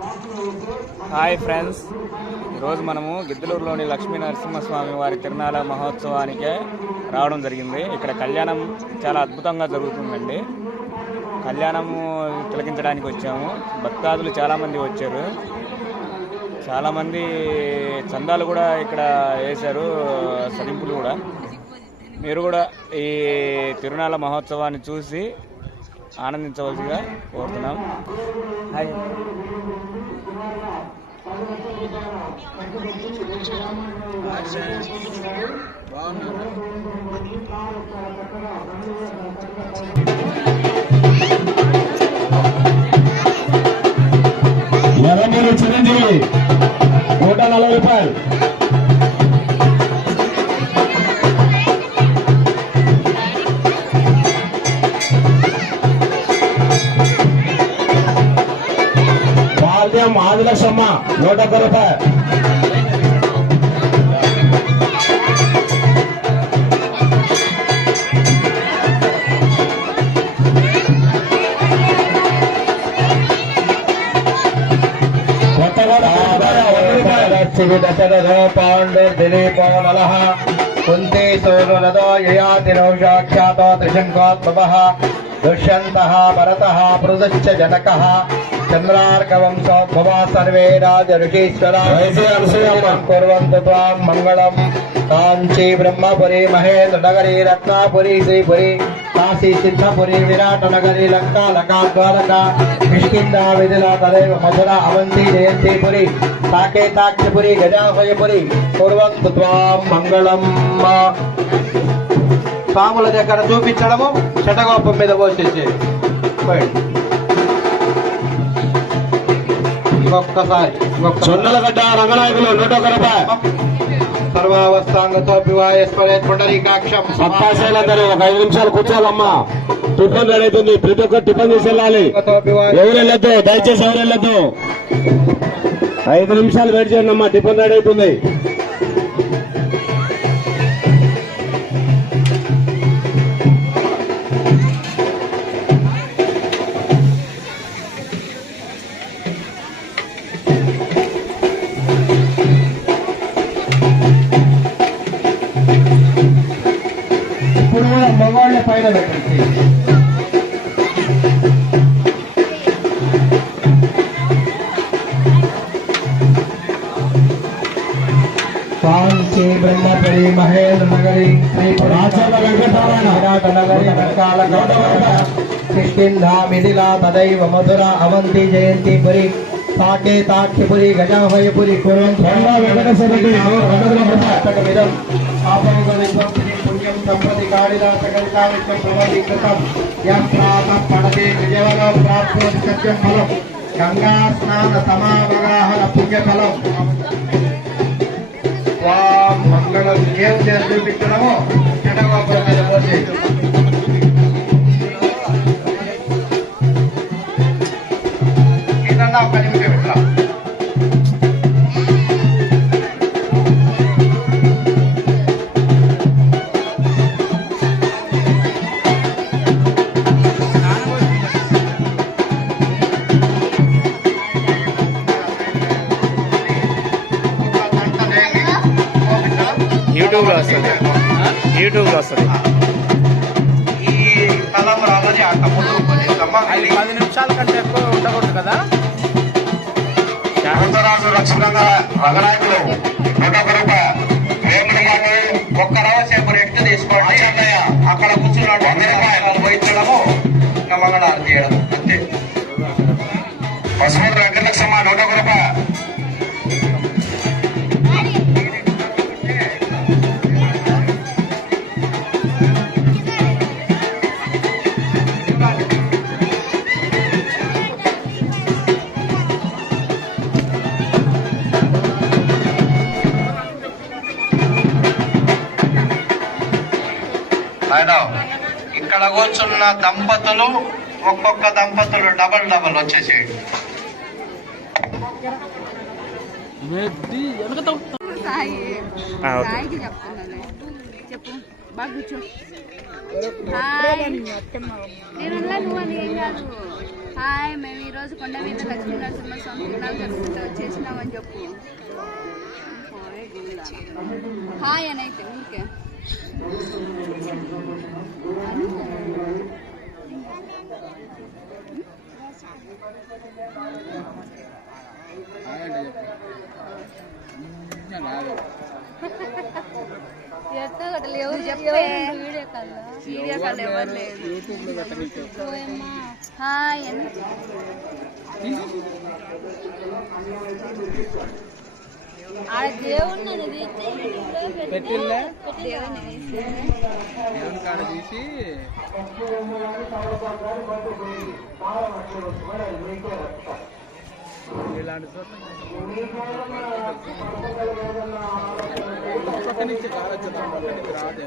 Hi friends, ఈరోజు మనము గిద్దలూరులోని లక్ష్మీ నరసింహస్వామి వారి తిరునాళ మహోత్సవానికి రావడం జరిగింది. ఇక్కడ కళ్యాణం చాలా అద్భుతంగా జరుగుతుందండి. కళ్యాణము తిలకించడానికి వచ్చాము. భక్తాదులు చాలామంది వచ్చారు. చాలామంది చందాలు కూడా ఇక్కడ వేశారు, సరింపులు కూడా. మీరు కూడా ఈ తిరునాళ మహోత్సవాన్ని చూసి ఆనందించవలసిగా కోరుతున్నాం. హాయ్. ఎర్రమూరి చిరంజీవి 140 రూపాయలు. బాల్యం ఆదిలక్ష్మ 101 రూపాయలు. పాండు దిలీపో నలః కుంతి సోనురదో యయాతి నౌషాఖ్యాతో త్రిశంకోద్భవః దుష్యంతః భరతః పృథశ్చ జనకః చంద్రార్కవంశోద్భవా సర్వే రాజ ఋషీశ్వరా కుర్వంతు త్వాం మంగళం. కాంచీ బ్రహ్మపురి మహేంద్ర నగరీ రత్నాపురి శ్రీపురి కాశీ సిద్ధపురి విరాట నగరీ లంకా లకాద్వారక కిష్కిందా విదిలా తదేవ మధుర అవంతి జయంతిపురి సాకేతాక్షపురి గజాభయపురి కుర్వంతు త్వాం మంగళం. స్వాముల దగ్గర చూపించడము, శటగోపం మీద పోసేసి ఇంకొకసారి సొన్నలగడ్డ రంగనాయకులు 101 రూపాయలు. సర్వావస్థాంగతో పుండరీకాక్షం. సత్తాశాలందరూ ఒక 5 నిమిషాలు కూర్చోవాలమ్మా. టిఫిన్ రెడీ అవుతుంది. ప్రతి ఒక్కరు టిఫిన్ చేసి వెళ్ళాలి. ఎవరు వెళ్ళొద్దు, దయచేసి ఎవరు వెళ్ళొద్దు. 5 నిమిషాలు వెయిట్ చేయండి అమ్మా, టిఫిన్ రెడీ అవుతుంది. ఇప్పుడు కూడా మగవాళ్ళ పైన పెట్టండి. కాంచీ బ్రహ్మపురి మహేంద్ర నగరి విరాట నగరి కిష్కింధా మిథిలా తదైవ మధుర అవంతి జయంతిపురి సాకేతాక్షపురి గజాభయపురి పుణ్యం సంపది కాళిదాసకృతం యం ప్రాతం పడతే విజయవనం ప్రాప్నోతి సత్యం ఫలం గంగా స్నాన సమావగాహన పుణ్యఫలం. మంగళం ఏం చేసి చూపించడము చెడగోపురం మీద పోసి ఇదన్నా ఒక నిమిషం ఇట్లా. యూట్యూబ్లో వస్తుంది. ఈ కలం రాదని అట్ట ముందు 10 నిమిషాల కంటే ఎక్కువ ఉండకూడదు కదా. లక్ష్మణంగా రంగనాయకులు 101 రూపాయలు. వేములవాడు ఒక్క రవ సేపు రెస్ట్ తీసుకోండి. అక్కడ కూర్చున్నాడు 100 రూపాయలు పోయించడము, మంగళారతి చేయడం అంతే. పసుపు వెంకటలక్ష్మ 101 రూపాయలు. ఇక్కడ కూర్చున్న దంపతులు ఒక్కొక్క దంపతులు డబల్ వచ్చేసేయండి. నేను నువ్వు అని ఏం కాదు. హాయ్, మేము ఈరోజు కొండ మీద లక్ష్మీ నరసింహస్వామి తిరునాళ్ళు జరుపుకుంటూ వచ్చేసినామని చెప్పు. హాయ్ అని అయితే ఊరికే ఎవరు చెప్పే వీడియో కాల్ ఎవరు లేదు. హాయ్ అని ఆడ దేవుడిని పెట్టిల్లే దేవుడిని దేవుని కాడ తీసి ఇలాంటి చోట్ల నుంచి కారొచ్చు రాదే